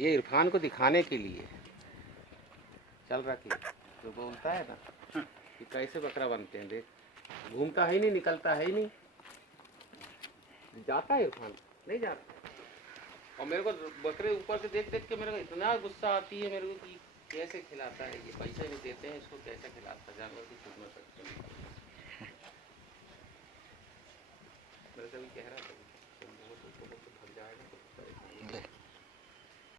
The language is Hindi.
ये इरफान को दिखाने के लिए चल रहा कि जो बोलता है ना कि कैसे बकरा बनते हैं, देख घूमता है ही नहीं, निकलता है ही नहीं, जाता है इरफान नहीं जाता। और मेरे को बकरे ऊपर से देख देख के मेरे को इतना गुस्सा आती है मेरे को कि कैसे खिलाता है ये, पैसे भी देते हैं इसको, कैसे खिलाता है जानवर की खुद में सकते। मेरे से भी कह रहा था